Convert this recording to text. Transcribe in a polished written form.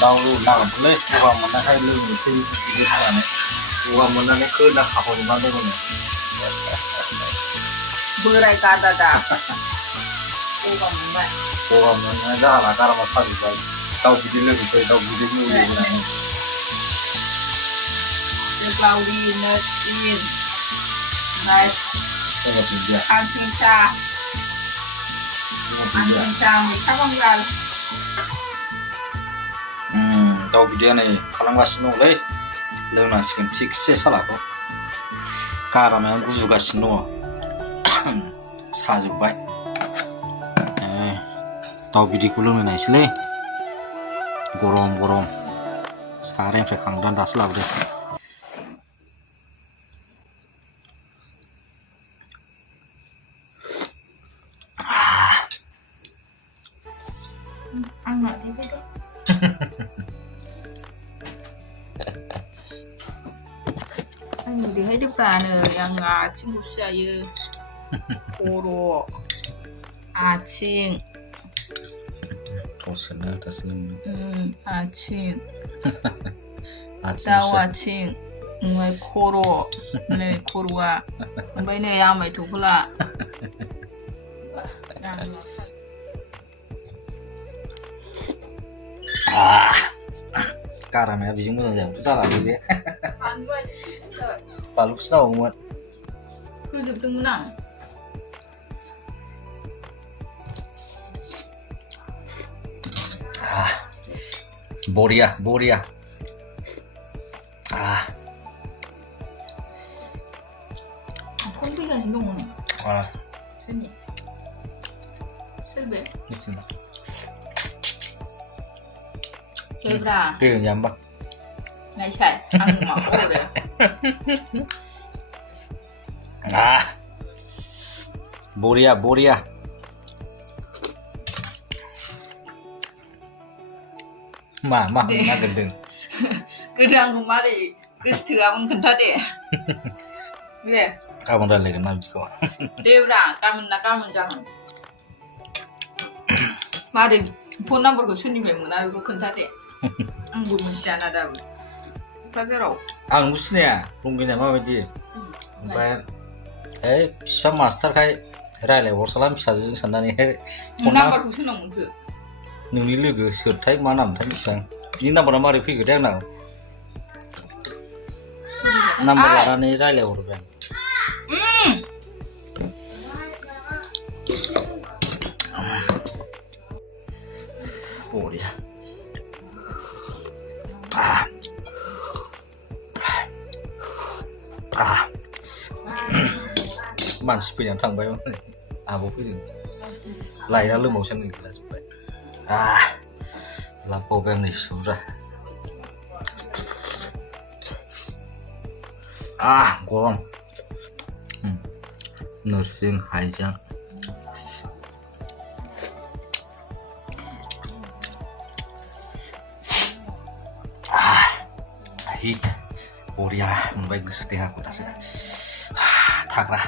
दाउ नांगौलै गगा मोननायखाय लोंनोसै बिदि सानानै गगा मोननानै खोना खाफावजोबनानै दङ बोराय गादादा गगा मोनबाय गगा मोननाय जाला गारामा साजोब्बाय दाउ बिदै लोंनोसै दाउ बिदै मुलि होनानै जोग्लावरिनो सिन ओमफ्राय खानसिंसा मैथा बांगाल दाउ बिदैया नै खालामगासिनो दंलै लोंनांसिगोन थिगसे सालाखौ गारामाया गुजुगासिनो दङ साजोब्बाय दाउ बिदैखौ लोंनो नायसैलै गरम गरम सारायनिफ्राय खांनानै दासो लाबोदों आंना देबायदो आं देहायदोब्रा नै आङो आथिंखौसो जायो खर' आथिं आथिं दाउ आथिं ओमफ्राय खर' नै खर'आ ओमफ्राय नै आमाय थुखला गारामाया बेजों मोजां जायाबाथ' जालालै बे बानलुखौसो नांबावगौमोन होजोबदोंमोन आं बरिया बरिया फन फैगासिनो दङ सोरनि सोर बे हेब्रा फैगोन जाम्बा नायसाय आं माखौ हरो बरिया बरिया मा होननो नागिरदों गोदो आंखौ मारै गोसोथोआमोन खोन्थादे दे गाबोन रायलायगोन ना बिदिखौ देब्रा गाबोन ना गाबोन जागोन मारै फन नाम्बारखौ सोरनिफ्राय मोना बेखौ खोन्थादे आंबो मिथियाना दाबो क'क्राझाराव आंबो सिनाया रंगिनाया माबायदि ओमफ्राय बिफा मास्टारखाय रायलायहरसालां फिसाजोजों साननानैहाय नाम्बारखौ सोरनाव मोनखो नोंनि लोगो सोरथाय मा नामथाय मिथिया नोंनि नाम्बारा मारै फैखोथाय आंनाव नाम्बार लानानै रायलायहरबाय बरिया मानसि फैनानै थांबाय आब' फैदों लायना लोंबावसै आं गिलासबाय लाबोबावबाय आं नै सौरा गरम नोरसिं हाइजें हिट बरिया मोनबाय गोसो देहाखौ दासो थाग्रा